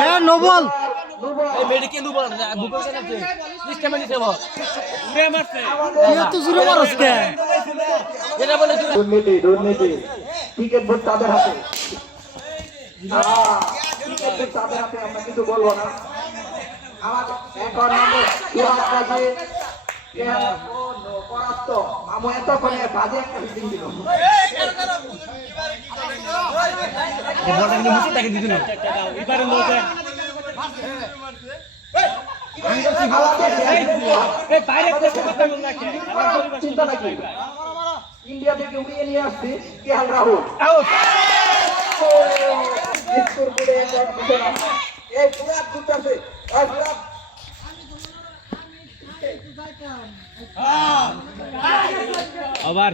হ্যাঁ no ball এই মেডিকে no ball Google কে নামছে সিস্টেমে দিতে বল উড়ে মারছে এত জোরে মারছ কে এটা বলে দুর্নীতি ক্রিকেট বোর্ড তাদের হাতে ক্রিকেট বোর্ড তাদের হাতে আমরা কিছু বলবো না আমার এখন নম্বর সুহাগ কাজী পরাস্ত আমু এতক্ষণে বাজে একটা হিটিং দিল বলটা কিন্তু মুছে তাকে দিছিল এবারে মজা এই বাইরে করতে কথা বল না কে চিন্তা নাকি ইন্ডিয়া থেকে উড়িয়ে নিয়ে আসছি কেএল রাহুল স্কোর করে এই পুরা দুটাছে আবার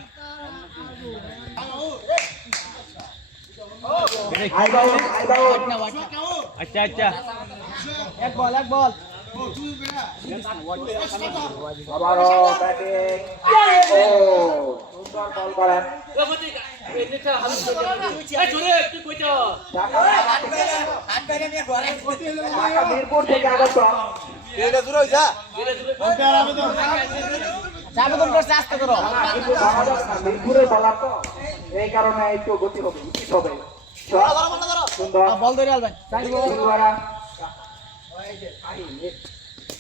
আচ্ছা আচ্ছা এক বল আবারও ব্যাটিং সুন্দর বল করেন ঢাকা মিরপুর থেকে আগত কিন্তু মিরপুরের বলার তো এই কারণে একটু গতি হবে উচিত হবে সুন্দর বল ধরে আলবেন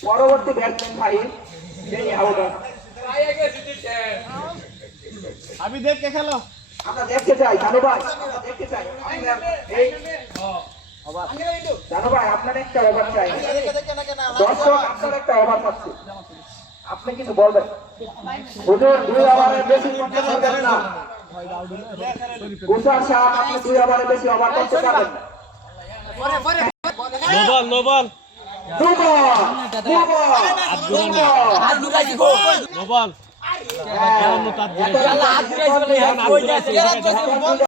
পরবর্তী ব্যাটসম্যান ফাহিম তিনি আউট আমি দেখ কে খেলো আমরা দেখতে চাই জানো ভাই আমরা দেখতে চাই এই জানো ভাই আপনার একটা ওভার চাই দর্শক আপনার একটা ওভার পাচ্ছে আপনি কিছু বলবেন হুজুর 2 ওভারের বেশি করতে পারবেন না উষা শাহ আপনি 2 ওভারের বেশি ওভার করতে পারবেন নো বল নো বল